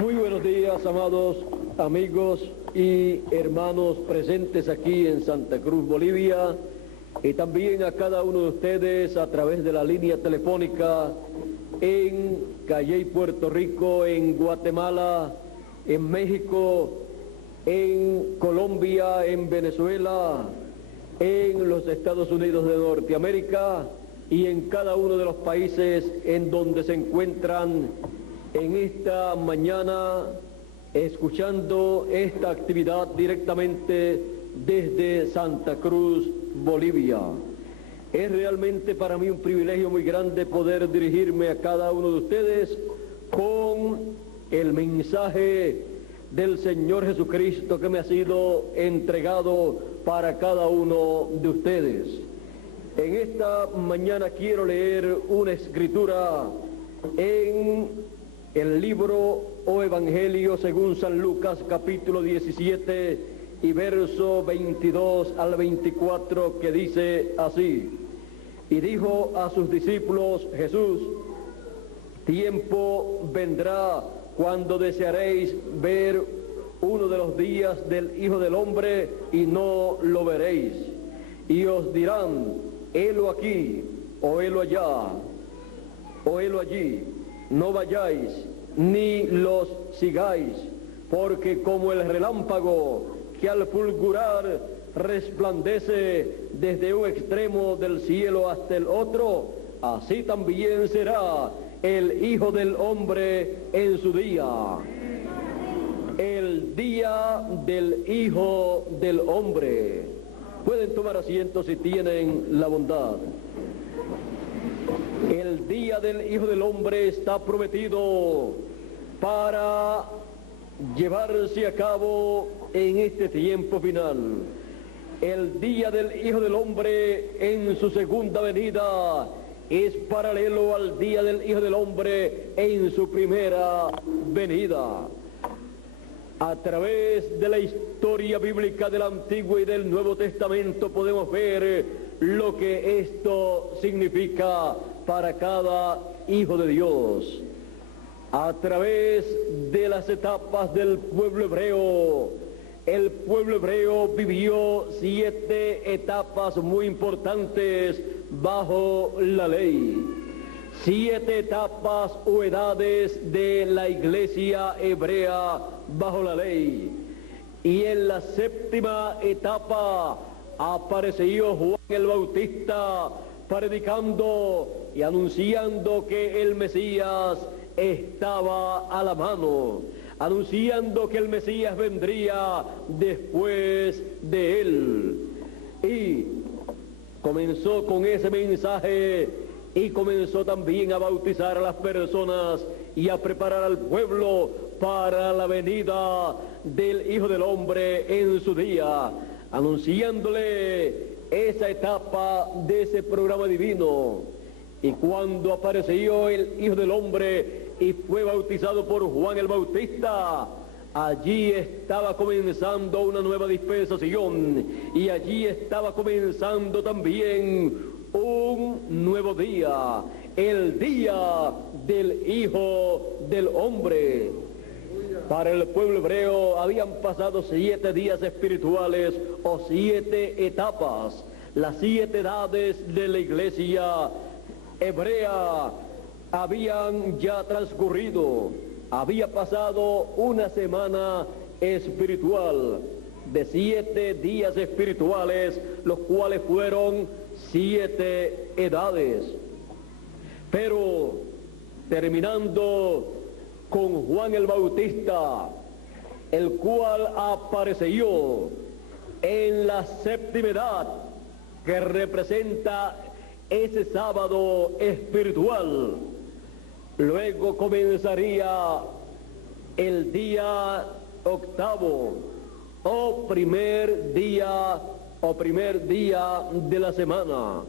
Muy buenos días, amados amigos y hermanos presentes aquí en Santa Cruz, Bolivia, y también a cada uno de ustedes a través de la línea telefónica en Calley, Puerto Rico, en Guatemala, en México, en Colombia, en Venezuela, en los Estados Unidos de Norteamérica y en cada uno de los países en donde se encuentran en esta mañana escuchando esta actividad directamente desde Santa Cruz, Bolivia. Es realmente para mí un privilegio muy grande poder dirigirme a cada uno de ustedes con el mensaje del Señor Jesucristo que me ha sido entregado para cada uno de ustedes. En esta mañana quiero leer una escritura en el libro o Evangelio según San Lucas, capítulo 17 y verso 22 al 24, que dice así: y dijo a sus discípulos Jesús: tiempo vendrá cuando desearéis ver uno de los días del Hijo del Hombre y no lo veréis, y os dirán: helo aquí, o helo allá, o helo allí. No vayáis ni los sigáis, porque como el relámpago que al fulgurar resplandece desde un extremo del cielo hasta el otro, así también será el Hijo del Hombre en su día. El día del Hijo del Hombre. Pueden tomar asiento si tienen la bondad. El día del Hijo del Hombre está prometido para llevarse a cabo en este tiempo final. El día del Hijo del Hombre en su segunda venida es paralelo al día del Hijo del Hombre en su primera venida. A través de la historia bíblica del Antiguo y del Nuevo Testamento podemos ver lo que esto significa para cada hijo de Dios. A través de las etapas del pueblo hebreo, el pueblo hebreo vivió 7 etapas muy importantes bajo la ley. 7 etapas o edades de la iglesia hebrea bajo la ley. Y en la 7ª etapa apareció Juan el Bautista predicando y anunciando que el Mesías estaba a la mano, anunciando que el Mesías vendría después de él. Y comenzó con ese mensaje y comenzó también a bautizar a las personas y a preparar al pueblo para la venida del Hijo del Hombre en su día, anunciándole esa etapa de ese programa divino. Y cuando apareció el Hijo del Hombre y fue bautizado por Juan el Bautista, allí estaba comenzando una nueva dispensación y allí estaba comenzando también un nuevo día, el día del Hijo del Hombre. Para el pueblo hebreo habían pasado 7 días espirituales o 7 etapas, las 7 edades de la iglesia hebrea habían ya transcurrido. Había pasado una semana espiritual de 7 días espirituales, los cuales fueron 7 edades. Pero terminando con Juan el Bautista, el cual apareció en la 7ª edad, que representa ese sábado espiritual. Luego comenzaría el día 8º, o primer día de la semana,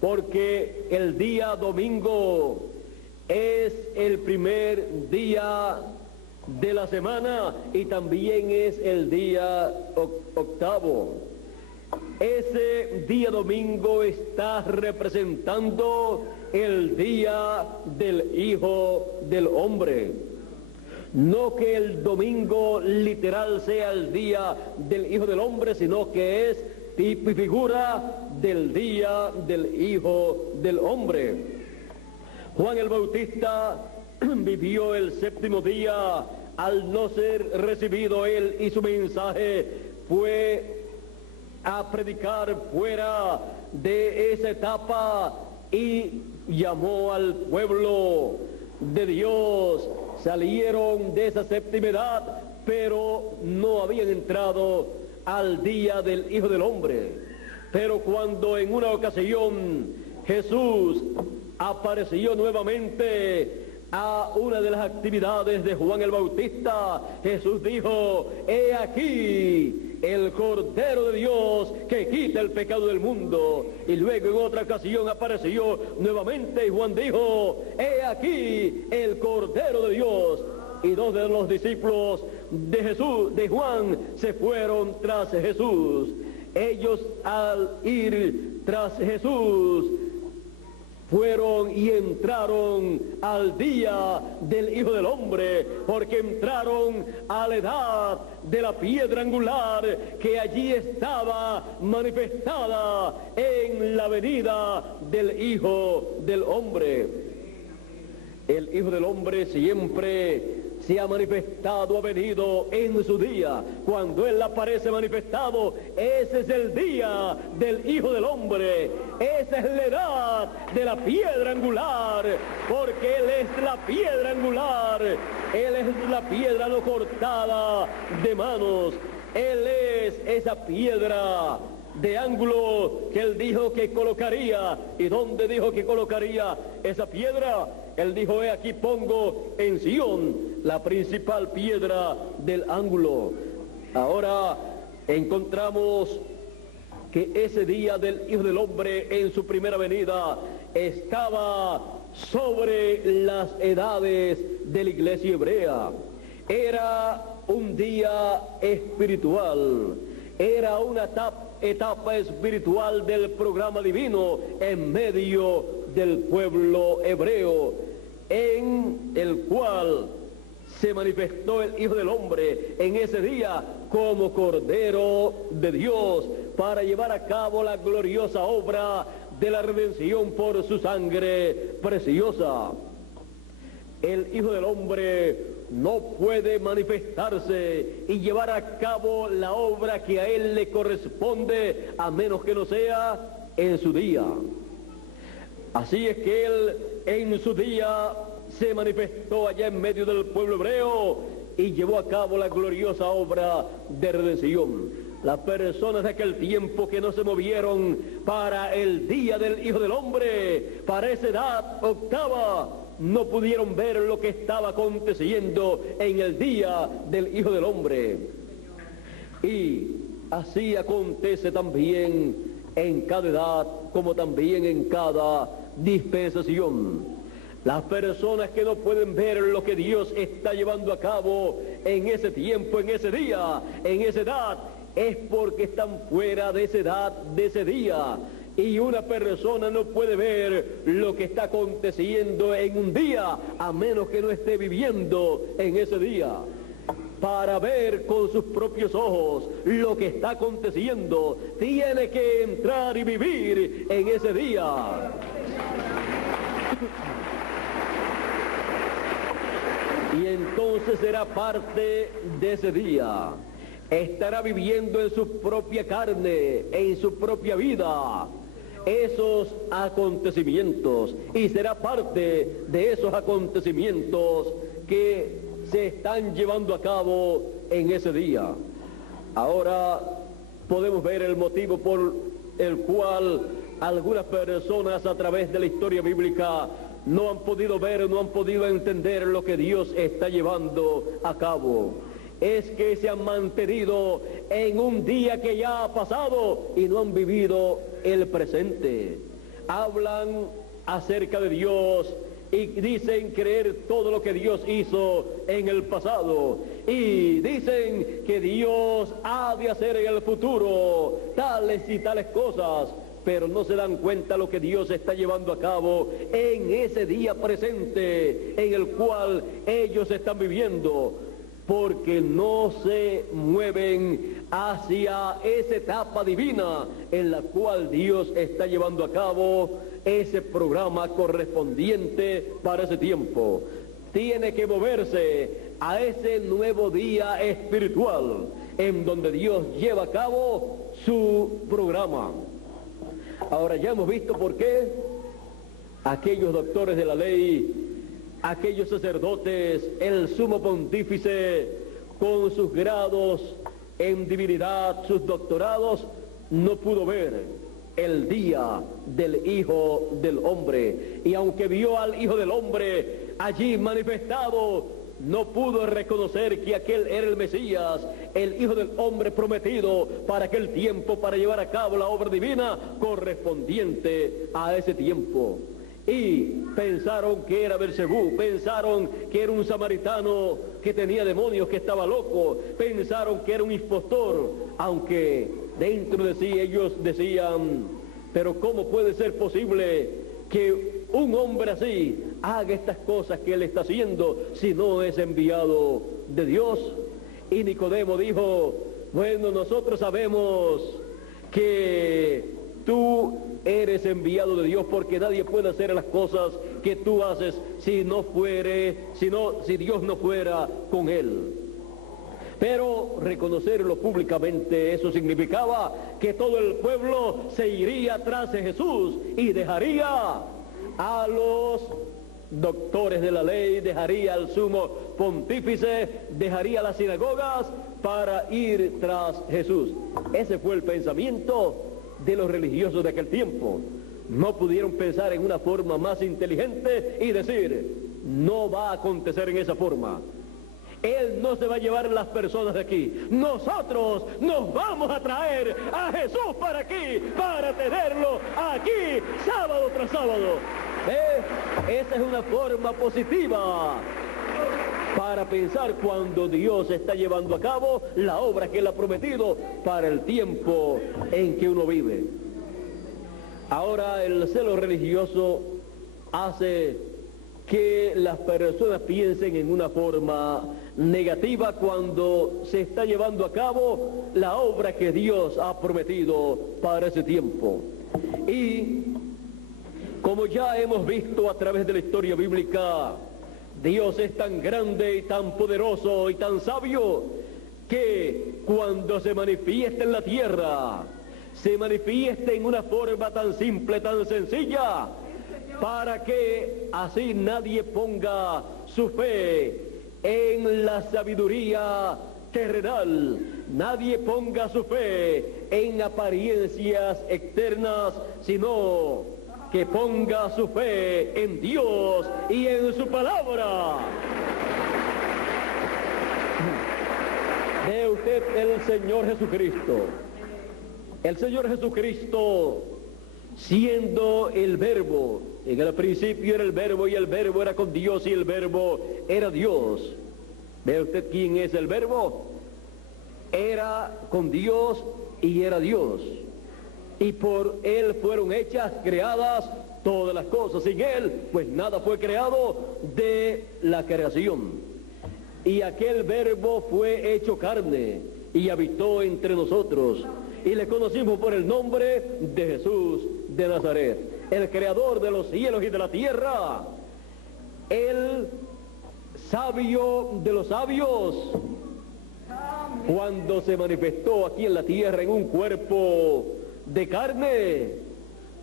porque el día domingo es el primer día de la semana y también es el día 8º. Ese día domingo está representando el día del Hijo del Hombre. No que el domingo literal sea el día del Hijo del Hombre, sino que es tipo y figura del día del Hijo del Hombre. Juan el Bautista vivió el séptimo día al no ser recibido él, y su mensaje fue a predicar fuera de esa etapa y llamó al pueblo de Dios. Salieron de esa séptima edad, pero no habían entrado al día del Hijo del Hombre. Pero cuando en una ocasión Jesús apareció nuevamente a una de las actividades de Juan el Bautista, Jesús dijo: he aquí el Cordero de Dios que quita el pecado del mundo. Y luego en otra ocasión apareció nuevamente y Juan dijo: he aquí el Cordero de Dios. Y dos de los discípulos de Juan se fueron tras Jesús. Ellos, al ir tras Jesús, fueron y entraron al día del Hijo del Hombre, porque entraron a la edad de la piedra angular que allí estaba manifestada en la venida del Hijo del Hombre. El Hijo del Hombre siempre se ha manifestado, ha venido en su día. Cuando Él aparece manifestado, ese es el día del Hijo del Hombre. Esa es la edad de la piedra angular, porque Él es la piedra angular. Él es la piedra no cortada de manos. Él es esa piedra de ángulo que Él dijo que colocaría. ¿Y dónde dijo que colocaría esa piedra? Él dijo: he aquí pongo en Sión la principal piedra del ángulo. Ahora encontramos que ese día del Hijo del Hombre en su primera venida estaba sobre las edades de la iglesia hebrea. Era un día espiritual, era una etapa espiritual del programa divino en medio del pueblo hebreo, en el cual se manifestó el Hijo del Hombre en ese día como Cordero de Dios para llevar a cabo la gloriosa obra de la redención por su sangre preciosa. El Hijo del Hombre no puede manifestarse y llevar a cabo la obra que a Él le corresponde a menos que no sea en su día. Así es que Él en su día se manifestó allá en medio del pueblo hebreo y llevó a cabo la gloriosa obra de redención. Las personas de aquel tiempo que no se movieron para el día del Hijo del Hombre, para esa edad octava, no pudieron ver lo que estaba aconteciendo en el día del Hijo del Hombre. Y así acontece también en cada edad, como también en cada dispensación. Las personas que no pueden ver lo que Dios está llevando a cabo en ese tiempo, en ese día, en esa edad, es porque están fuera de esa edad, de ese día. Y una persona no puede ver lo que está aconteciendo en un día a menos que no esté viviendo en ese día. Para ver con sus propios ojos lo que está aconteciendo, tiene que entrar y vivir en ese día. Y entonces será parte de ese día. Estará viviendo en su propia carne, en su propia vida, esos acontecimientos. Y será parte de esos acontecimientos que se están llevando a cabo en ese día. Ahora podemos ver el motivo por el cual algunas personas a través de la historia bíblica no han podido ver, no han podido entender lo que Dios está llevando a cabo. Es que se han mantenido en un día que ya ha pasado y no han vivido el presente. Hablan acerca de Dios y dicen creer todo lo que Dios hizo en el pasado. Y dicen que Dios ha de hacer en el futuro tales y tales cosas. pero no se dan cuenta lo que Dios está llevando a cabo en ese día presente en el cual ellos están viviendo, porque no se mueven hacia esa etapa divina en la cual Dios está llevando a cabo ese programa correspondiente para ese tiempo. Tiene que moverse a ese nuevo día espiritual en donde Dios lleva a cabo su programa. Ahora ya hemos visto por qué aquellos doctores de la ley, aquellos sacerdotes, el sumo pontífice con sus grados en divinidad, sus doctorados, no pudo ver el día del Hijo del Hombre. Y aunque vio al Hijo del Hombre allí manifestado, no pudo reconocer que aquel era el Mesías, el Hijo del Hombre prometido para aquel tiempo, para llevar a cabo la obra divina correspondiente a ese tiempo. Y pensaron que era Belcebú, pensaron que era un samaritano que tenía demonios, que estaba loco, pensaron que era un impostor, aunque dentro de sí ellos decían, pero ¿cómo puede ser posible que un hombre así haga estas cosas que él está haciendo si no es enviado de Dios? Y Nicodemo dijo, bueno, nosotros sabemos que tú eres enviado de Dios, porque nadie puede hacer las cosas que tú haces si Dios no fuera con él. Pero reconocerlo públicamente, eso significaba que todo el pueblo se iría tras de Jesús y dejaría a los doctores de la ley, dejaría al sumo pontífice, dejaría las sinagogas para ir tras Jesús. Ese fue el pensamiento de los religiosos de aquel tiempo. No pudieron pensar en una forma más inteligente y decir, no va a acontecer en esa forma. Él no se va a llevar las personas de aquí. Nosotros nos vamos a traer a Jesús para aquí, para tenerlo aquí, sábado tras sábado. Esa es una forma positiva para pensar cuando Dios está llevando a cabo la obra que Él ha prometido para el tiempo en que uno vive. Ahora el celo religioso hace que las personas piensen en una forma negativa cuando se está llevando a cabo la obra que Dios ha prometido para ese tiempo. Y como ya hemos visto a través de la historia bíblica, Dios es tan grande y tan poderoso y tan sabio que cuando se manifiesta en la tierra, se manifiesta en una forma tan simple, tan sencilla, para que así nadie ponga su fe en la sabiduría terrenal, nadie ponga su fe en apariencias externas, sino que ponga su fe en Dios y en su palabra. Ve usted el Señor Jesucristo. El Señor Jesucristo, siendo el Verbo, en el principio era el Verbo y el Verbo era con Dios y el Verbo era Dios. ¿Ve usted quién es el Verbo? Era con Dios y era Dios. Y por Él fueron hechas, creadas todas las cosas. Sin Él, pues nada fue creado de la creación. Y aquel Verbo fue hecho carne y habitó entre nosotros. Y le conocimos por el nombre de Jesús de Nazaret, el creador de los cielos y de la tierra, el sabio de los sabios. Cuando se manifestó aquí en la tierra en un cuerpo de carne,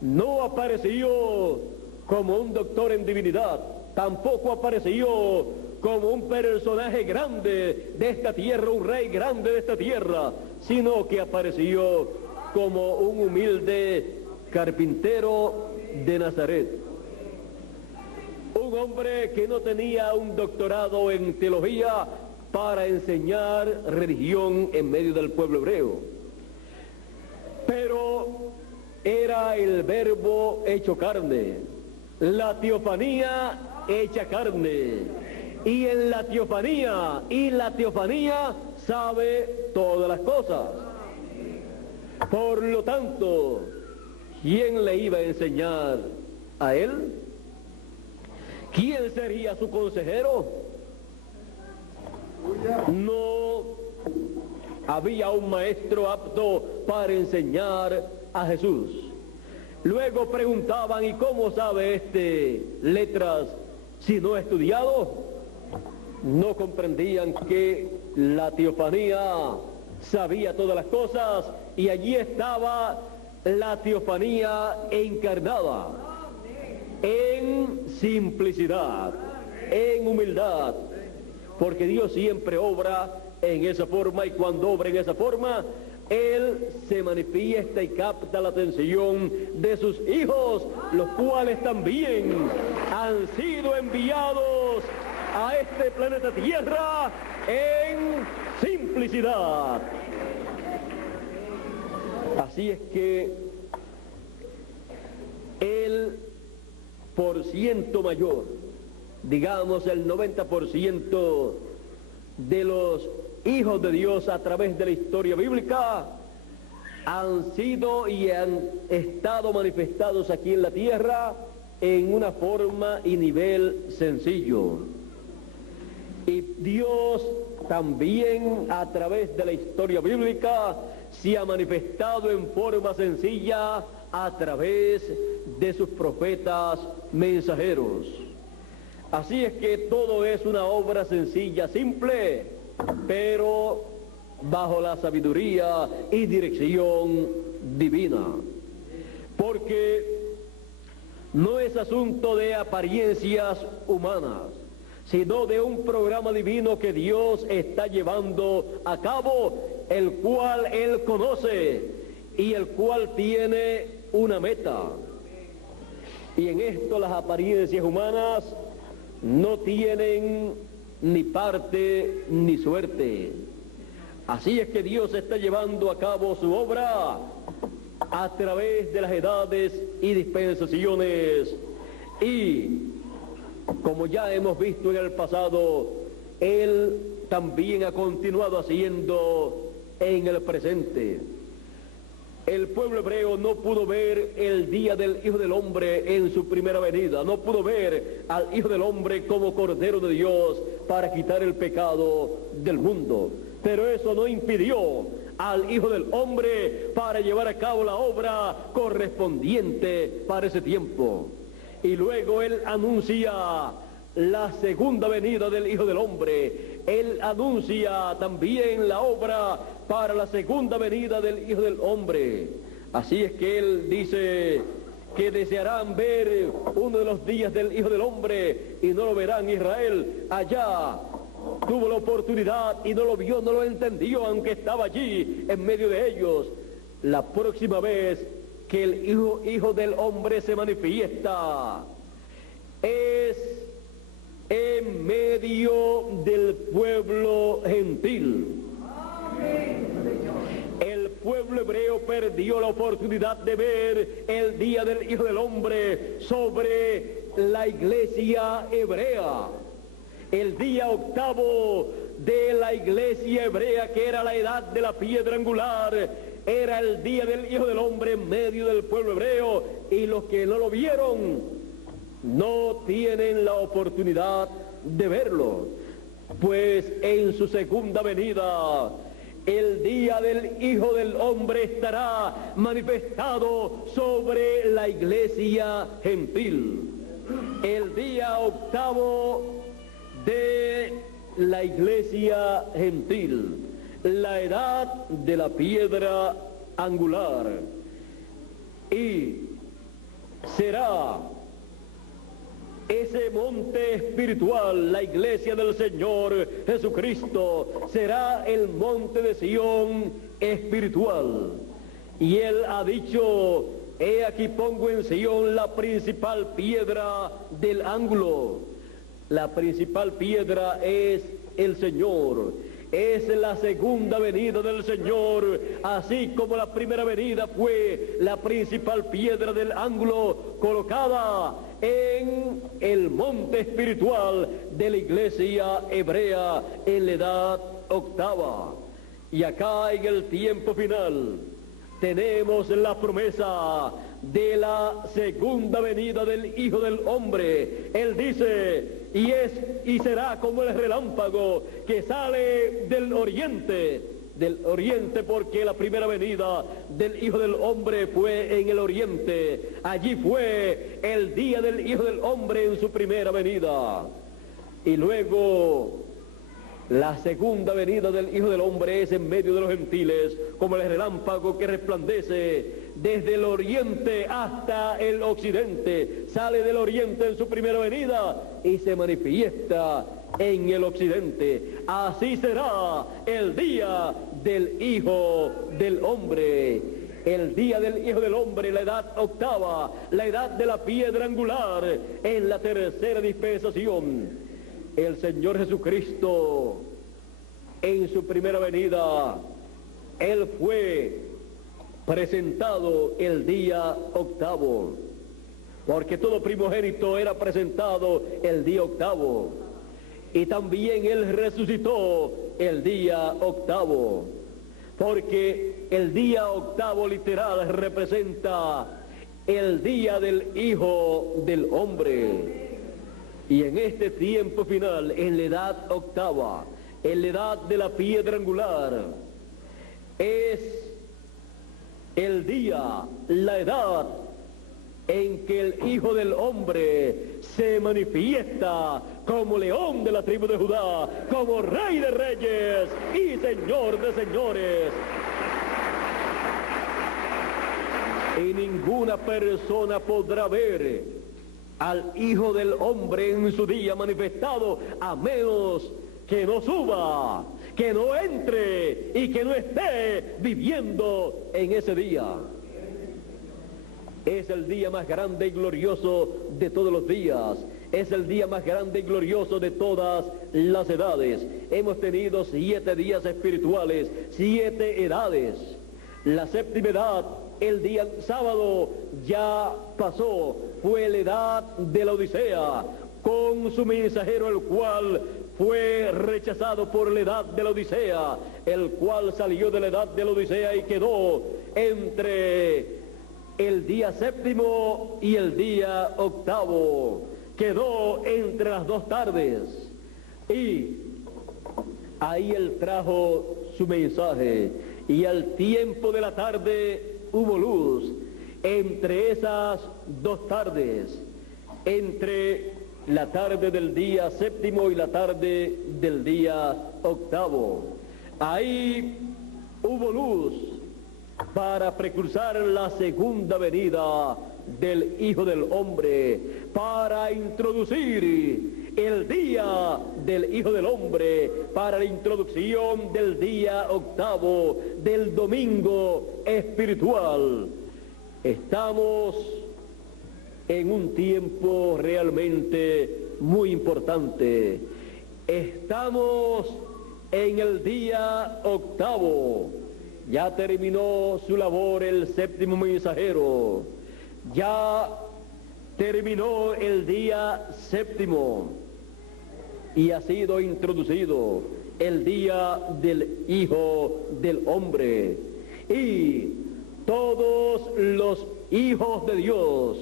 no apareció como un doctor en divinidad, tampoco apareció como un personaje grande de esta tierra, un rey grande de esta tierra, sino que apareció como un humilde carpintero de Nazaret. Un hombre que no tenía un doctorado en teología para enseñar religión en medio del pueblo hebreo, pero era el Verbo hecho carne, la teofanía hecha carne. Y en la teofanía, sabe todas las cosas. Por lo tanto, ¿quién le iba a enseñar a él? ¿Quién sería su consejero? No había un maestro apto para enseñar a Jesús. Luego preguntaban, ¿y cómo sabe este letras si no ha estudiado? No comprendían que la teofanía sabía todas las cosas, y allí estaba la teofanía encarnada en simplicidad, en humildad, porque Dios siempre obra en esa forma, y cuando obra en esa forma, Él se manifiesta y capta la atención de sus hijos, los cuales también han sido enviados a este planeta Tierra en simplicidad. Así es que el porciento mayor, digamos el 90% de los hijos de Dios a través de la historia bíblica han sido y han estado manifestados aquí en la tierra en una forma y nivel sencillo. Y Dios también a través de la historia bíblica se ha manifestado en forma sencilla a través de sus profetas mensajeros. Así es que todo es una obra sencilla, simple, pero bajo la sabiduría y dirección divina. Porque no es asunto de apariencias humanas, sino de un programa divino que Dios está llevando a cabo, el cual Él conoce y el cual tiene una meta. Y en esto las apariencias humanas no tienen ni parte ni suerte. Así es que Dios está llevando a cabo su obra a través de las edades y dispensaciones, y como ya hemos visto en el pasado, Él también ha continuado haciendo en el presente. El pueblo hebreo no pudo ver el día del Hijo del Hombre en su primera venida, no pudo ver al Hijo del Hombre como Cordero de Dios para quitar el pecado del mundo. Pero eso no impidió al Hijo del Hombre para llevar a cabo la obra correspondiente para ese tiempo. Y luego Él anuncia la segunda venida del Hijo del Hombre. Él anuncia también la obra para la segunda venida del Hijo del Hombre. Así es que Él dice que desearán ver uno de los días del Hijo del Hombre y no lo verán. Israel allá tuvo la oportunidad y no lo vio, no lo entendió, aunque estaba allí en medio de ellos. La próxima vez que el Hijo del Hombre se manifiesta es en medio del pueblo gentil. El pueblo hebreo perdió la oportunidad de ver el día del Hijo del Hombre sobre la iglesia hebrea. El día octavo de la iglesia hebrea, que era la edad de la piedra angular, era el día del Hijo del Hombre en medio del pueblo hebreo, y los que no lo vieron no tienen la oportunidad de verlo, pues en su segunda venida el día del Hijo del Hombre estará manifestado sobre la iglesia gentil. El día octavo de la iglesia gentil, la edad de la piedra angular, y será ese monte espiritual, la iglesia del Señor Jesucristo, será el monte de Sión espiritual. Y Él ha dicho: he aquí pongo en Sión la principal piedra del ángulo. La principal piedra es el Señor. Es la segunda venida del Señor, así como la primera venida fue la principal piedra del ángulo colocada en el monte espiritual de la iglesia hebrea en la edad octava. Y acá en el tiempo final tenemos la promesa de la segunda venida del Hijo del Hombre. Él dice, y será como el relámpago que sale del oriente, porque la primera venida del Hijo del Hombre fue en el oriente. Allí fue el día del Hijo del Hombre en su primera venida. Y luego la segunda venida del Hijo del Hombre es en medio de los gentiles, como el relámpago que resplandece desde el oriente hasta el occidente. Sale del oriente en su primera venida y se manifiesta en el occidente. Así será el día del Hijo del Hombre. El día del Hijo del Hombre, la edad octava, la edad de la piedra angular, en la tercera dispensación. El Señor Jesucristo, en su primera venida, Él fue presentado el día octavo, porque todo primogénito era presentado el día octavo, y también Él resucitó el día octavo, porque el día octavo literal representa el día del Hijo del Hombre. Y en este tiempo final, en la edad octava, en la edad de la piedra angular, es el día, la edad en que el Hijo del Hombre se manifiesta como león de la tribu de Judá, como Rey de Reyes y Señor de Señores. Y ninguna persona podrá ver al Hijo del Hombre en su día manifestado, a menos que no suba, que no entre y que no esté viviendo en ese día. Es el día más grande y glorioso de todos los días. Es el día más grande y glorioso de todas las edades. Hemos tenido 7 días espirituales, 7 edades. La séptima edad, el día sábado, ya pasó. Fue la edad de la Odisea, con su mensajero, el cual fue rechazado por la edad de la Odisea, el cual salió de la edad de la Odisea y quedó entre el día séptimo y el día octavo. Quedó entre las 2 tardes. Y ahí Él trajo su mensaje. Y al tiempo de la tarde hubo luz. Entre esas 2 tardes, entre la tarde del día séptimo y la tarde del día octavo, ahí hubo luz para precursar la segunda venida del Hijo del Hombre, para introducir el día del Hijo del Hombre, para la introducción del día octavo, del domingo espiritual. Estamos en un tiempo realmente muy importante. Estamos en el día octavo. Ya terminó su labor el séptimo mensajero. Ya terminó el día séptimo y ha sido introducido el día del Hijo del Hombre. Y todos los hijos de Dios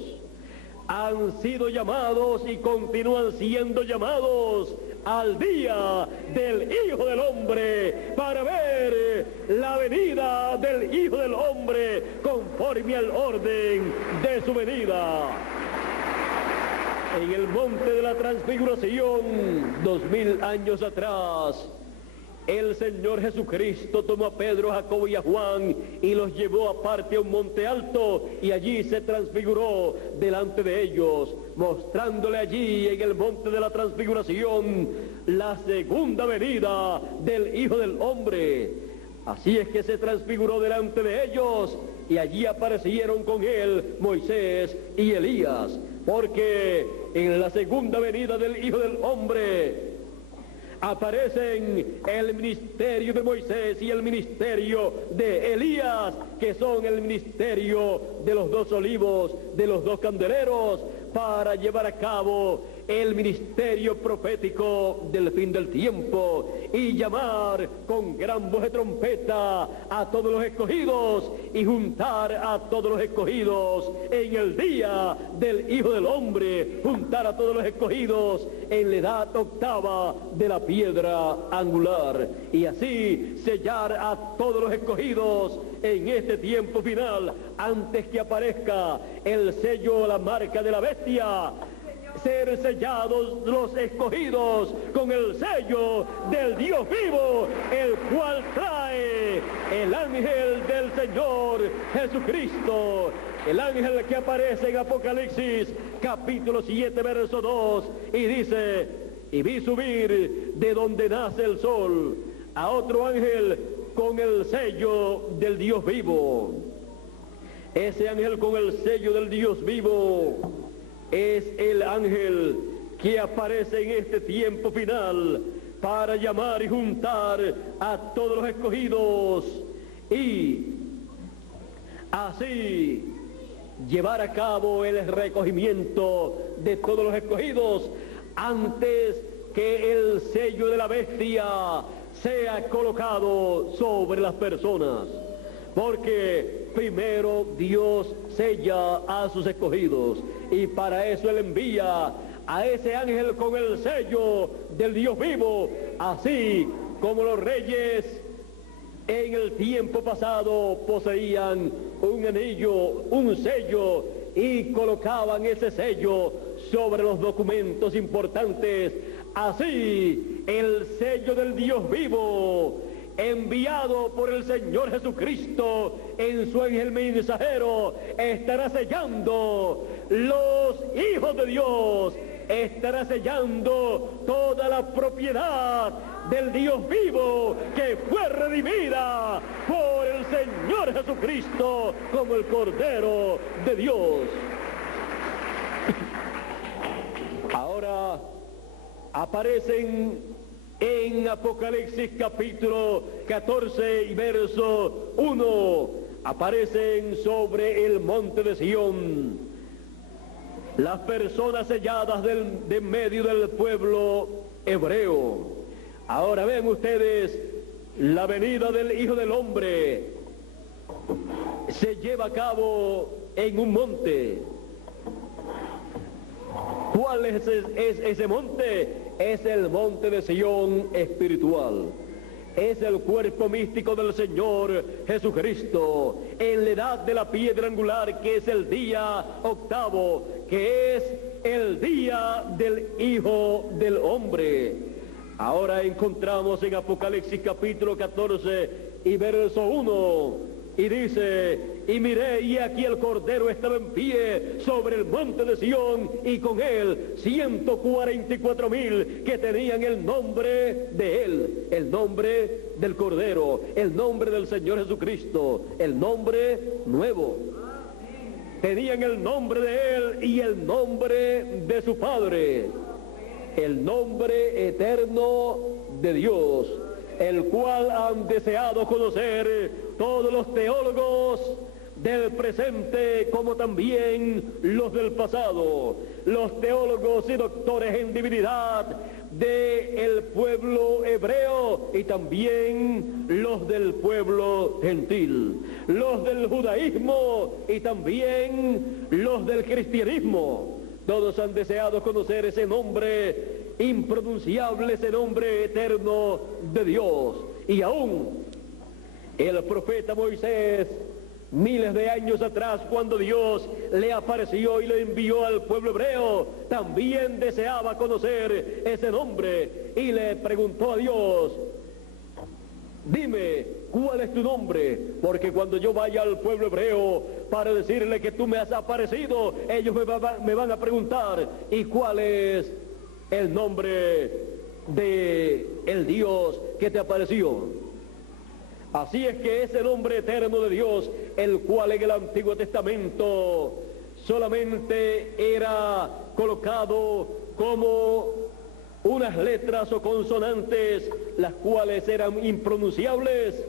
han sido llamados y continúan siendo llamados al día del Hijo del Hombre, para ver la venida del Hijo del Hombre conforme al orden de su venida. En el monte de la transfiguración, 2000 años atrás, el Señor Jesucristo tomó a Pedro, a Jacobo y a Juan y los llevó aparte a un monte alto, y allí se transfiguró delante de ellos, mostrándole allí en el monte de la transfiguración la segunda venida del Hijo del Hombre. Así es que se transfiguró delante de ellos, y allí aparecieron con él Moisés y Elías, porque en la segunda venida del Hijo del Hombre aparecen el ministerio de Moisés y el ministerio de Elías, que son el ministerio de los 2 olivos, de los 2 candeleros, para llevar a cabo el ministerio profético del fin del tiempo y llamar con gran voz de trompeta a todos los escogidos y juntar a todos los escogidos en el día del Hijo del Hombre, juntar a todos los escogidos en la edad octava de la piedra angular y así sellar a todos los escogidos en este tiempo final antes que aparezca el sello, la marca de la bestia. Ser sellados los escogidos con el sello del Dios vivo, el cual trae el ángel del Señor Jesucristo, el ángel que aparece en Apocalipsis capítulo 7 verso 2 y dice: y vi subir de donde nace el sol a otro ángel con el sello del Dios vivo. Ese ángel con el sello del Dios vivo es el ángel que aparece en este tiempo final para llamar y juntar a todos los escogidos y así llevar a cabo el recogimiento de todos los escogidos antes que el sello de la bestia sea colocado sobre las personas. Porque primero Dios sella a sus escogidos y para eso Él envía a ese ángel con el sello del Dios vivo, así como los reyes en el tiempo pasado poseían un anillo, un sello y colocaban ese sello sobre los documentos importantes. Así el sello del Dios vivo enviado por el Señor Jesucristo en su ángel mensajero estará sellando los hijos de Dios, estará sellando toda la propiedad del Dios vivo que fue redimida por el Señor Jesucristo como el Cordero de Dios. Ahora aparecen en Apocalipsis capítulo 14 y verso 1, aparecen sobre el monte de Sión las personas selladas de medio del pueblo hebreo. Ahora ven ustedes, la venida del Hijo del Hombre se lleva a cabo en un monte. ¿Cuál es ese monte? Es el monte de Sión espiritual. Es el cuerpo místico del Señor Jesucristo en la edad de la piedra angular, que es el día octavo, que es el día del Hijo del Hombre. Ahora encontramos en Apocalipsis capítulo 14 y verso 1, y dice: y miré, y aquí el Cordero estaba en pie sobre el monte de Sión, y con él 144,000 que tenían el nombre de él, el nombre del Cordero, el nombre del Señor Jesucristo, el nombre nuevo. Tenían el nombre de él y el nombre de su Padre, el nombre eterno de Dios, el cual han deseado conocer todos los teólogos del presente como también los del pasado, los teólogos y doctores en divinidad del pueblo hebreo y también los del pueblo gentil, los del judaísmo y también los del cristianismo. Todos han deseado conocer ese nombre impronunciable, ese nombre eterno de Dios. Y aún el profeta Moisés, miles de años atrás, cuando Dios le apareció y le envió al pueblo hebreo, también deseaba conocer ese nombre y le preguntó a Dios: dime, ¿cuál es tu nombre? Porque cuando yo vaya al pueblo hebreo para decirle que tú me has aparecido, ellos me van a preguntar: ¿y cuál es el nombre de el Dios que te apareció? Así es que ese nombre eterno de Dios, el cual en el Antiguo Testamento solamente era colocado como unas letras o consonantes, las cuales eran impronunciables,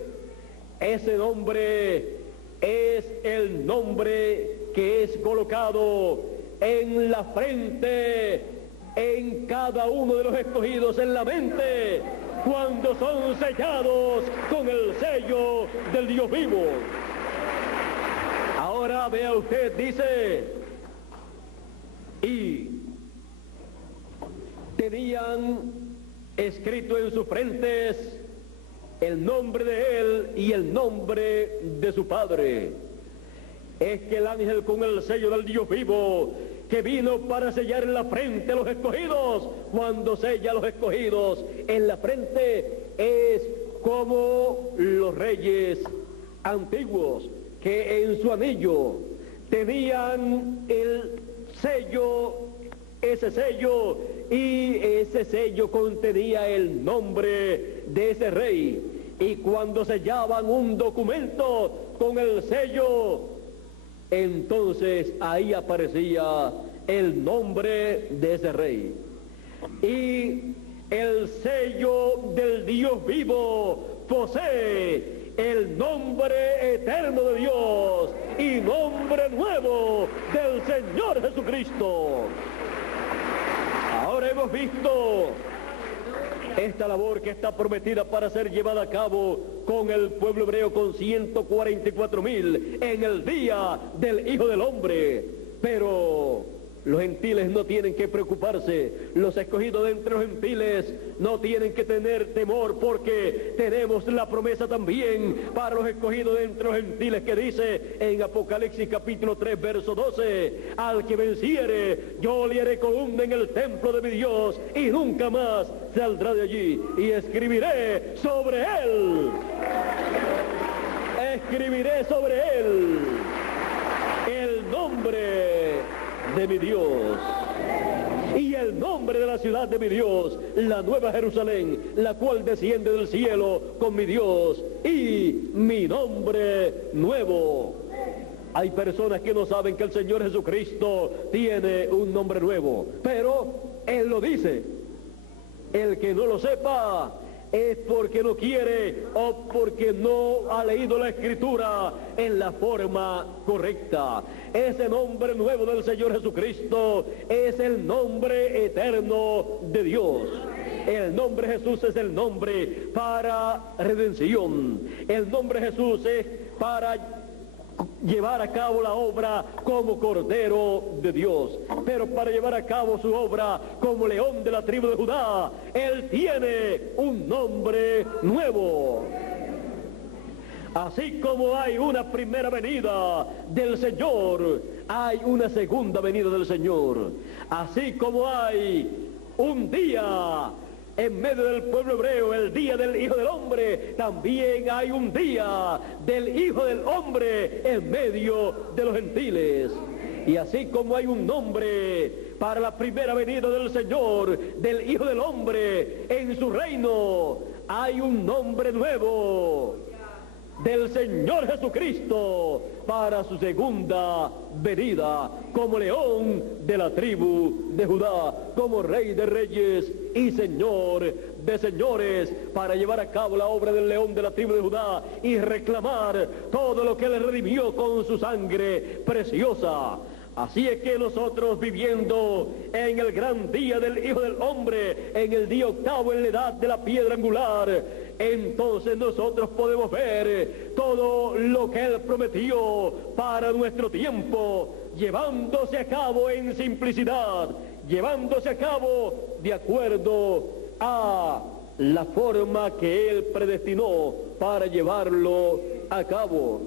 ese nombre es el nombre que es colocado en la frente en cada uno de los escogidos en la mente cuando son sellados con el sello del Dios vivo. Ahora vea usted, dice, y tenían escrito en sus frentes el nombre de él y el nombre de su padre. Es que el ángel con el sello del Dios vivo, que vino para sellar en la frente a los escogidos, cuando sella a los escogidos en la frente, es como los reyes antiguos, que en su anillo tenían el sello, ese sello, y ese sello contenía el nombre de ese rey. Y cuando sellaban un documento con el sello, entonces ahí aparecía el nombre de ese rey. Y el sello del Dios vivo posee el nombre eterno de Dios y nombre nuevo del Señor Jesucristo. Ahora hemos visto esta labor que está prometida para ser llevada a cabo con el pueblo hebreo, con 144,000 en el día del Hijo del Hombre. Pero los gentiles no tienen que preocuparse, los escogidos de entre los gentiles no tienen que tener temor, porque tenemos la promesa también para los escogidos de entre los gentiles, que dice en Apocalipsis capítulo 3 verso 12, al que venciere yo le haré columna en el templo de mi Dios y nunca más saldrá de allí, y escribiré sobre él el nombre de mi Dios y el nombre de la ciudad de mi Dios, la nueva Jerusalén, la cual desciende del cielo con mi Dios, y mi nombre nuevo. Hay personas que no saben que el Señor Jesucristo tiene un nombre nuevo, pero Él lo dice. El que no lo sepa es porque no quiere o porque no ha leído la Escritura en la forma correcta. Ese nombre nuevo del Señor Jesucristo es el nombre eterno de Dios. El nombre Jesús es el nombre para redención. El nombre Jesús es para llevar a cabo la obra como Cordero de Dios, pero para llevar a cabo su obra como León de la tribu de Judá, Él tiene un nombre nuevo. Así como hay una primera venida del Señor, hay una segunda venida del Señor. Así como hay un día en medio del pueblo hebreo, el día del Hijo del Hombre, también hay un día del Hijo del Hombre en medio de los gentiles. Y así como hay un nombre para la primera venida del Señor, del Hijo del Hombre en su reino, hay un nombre nuevo del Señor Jesucristo para su segunda venida, como León de la tribu de Judá, como Rey de reyes y Señor de señores, para llevar a cabo la obra del León de la tribu de Judá y reclamar todo lo que Él redimió con su sangre preciosa. Así es que nosotros, viviendo en el gran día del Hijo del Hombre, en el día octavo, en la edad de la piedra angular, entonces nosotros podemos ver todo lo que Él prometió para nuestro tiempo, llevándose a cabo en simplicidad, llevándose a cabo de acuerdo a la forma que Él predestinó para llevarlo a cabo.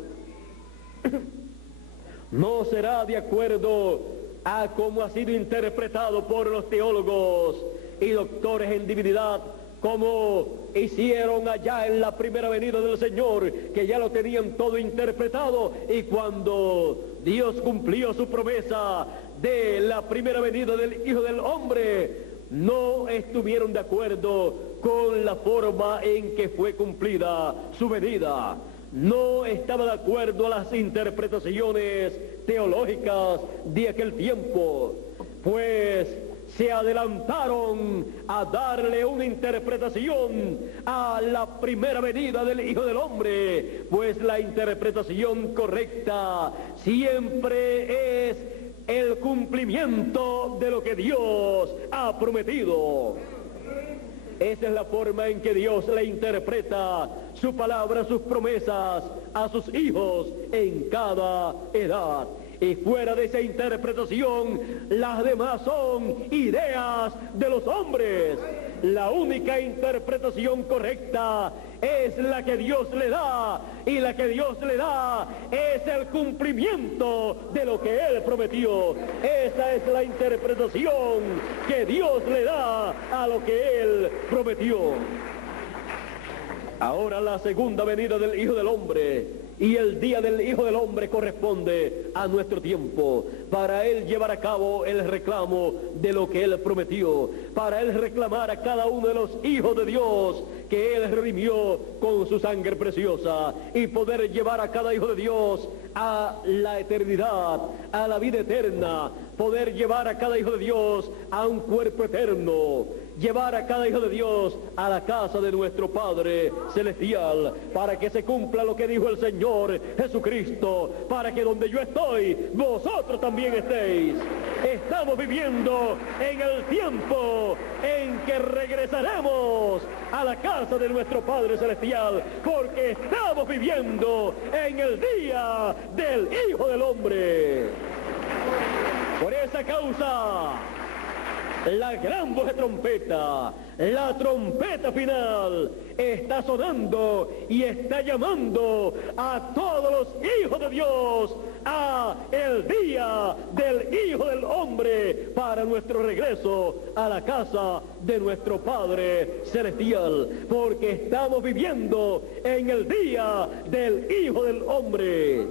No será de acuerdo a cómo ha sido interpretado por los teólogos y doctores en divinidad, como hicieron allá en la primera venida del Señor, que ya lo tenían todo interpretado, y cuando Dios cumplió su promesa de la primera venida del Hijo del Hombre, no estuvieron de acuerdo con la forma en que fue cumplida su venida. No estaba de acuerdo a las interpretaciones teológicas de aquel tiempo, pues se adelantaron a darle una interpretación a la primera venida del Hijo del Hombre, pues la interpretación correcta siempre es el cumplimiento de lo que Dios ha prometido. Esa es la forma en que Dios le interpreta su palabra, sus promesas a sus hijos en cada edad. Y fuera de esa interpretación, las demás son ideas de los hombres. La única interpretación correcta es la que Dios le da, y la que Dios le da es el cumplimiento de lo que Él prometió. Esa es la interpretación que Dios le da a lo que Él prometió. Ahora la segunda venida del Hijo del Hombre y el día del Hijo del Hombre corresponde a nuestro tiempo, para Él llevar a cabo el reclamo de lo que Él prometió, para Él reclamar a cada uno de los hijos de Dios que Él redimió con su sangre preciosa, y poder llevar a cada hijo de Dios a la eternidad, a la vida eterna, poder llevar a cada hijo de Dios a un cuerpo eterno, llevar a cada hijo de Dios a la casa de nuestro Padre Celestial, para que se cumpla lo que dijo el Señor Jesucristo, para que donde yo estoy, vosotros también estéis. Estamos viviendo en el tiempo en que regresaremos a la casa de nuestro Padre Celestial, porque estamos viviendo en el día del Hijo del Hombre. Por esa causa, la gran voz de trompeta, la trompeta final, está sonando y está llamando a todos los hijos de Dios a el día del Hijo del Hombre, para nuestro regreso a la casa de nuestro Padre Celestial, porque estamos viviendo en el día del Hijo del Hombre,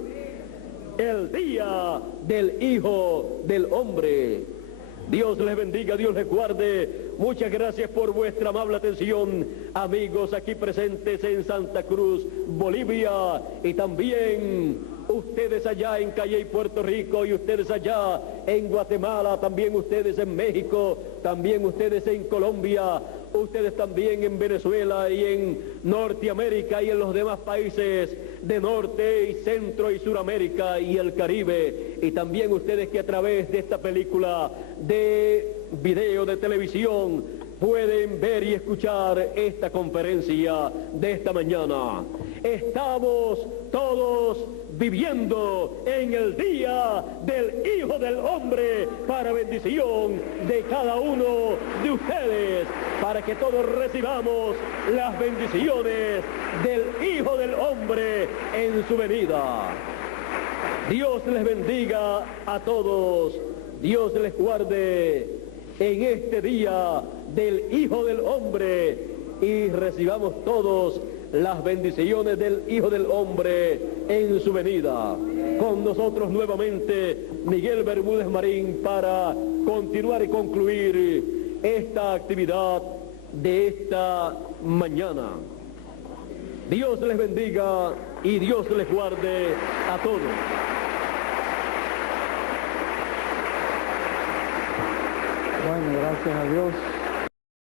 el día del Hijo del Hombre. Dios les bendiga, Dios les guarde. Muchas gracias por vuestra amable atención, amigos aquí presentes en Santa Cruz, Bolivia, y también ustedes allá en Calley, Puerto Rico, y ustedes allá en Guatemala, también ustedes en México, también ustedes en Colombia, ustedes también en Venezuela y en Norteamérica y en los demás países de Norte y Centro y Suramérica y el Caribe, y también ustedes que a través de esta película de video de televisión pueden ver y escuchar esta conferencia de esta mañana. Estamos todos viviendo en el día del Hijo del Hombre, para bendición de cada uno de ustedes, para que todos recibamos las bendiciones del Hijo del Hombre en su venida. Dios les bendiga a todos, Dios les guarde en este día del Hijo del Hombre, y recibamos todos las bendiciones del Hijo del Hombre en su venida. Con nosotros nuevamente Miguel Bermúdez Marín, para continuar y concluir esta actividad de esta mañana. Dios les bendiga y Dios les guarde a todos. Bueno, gracias a Dios.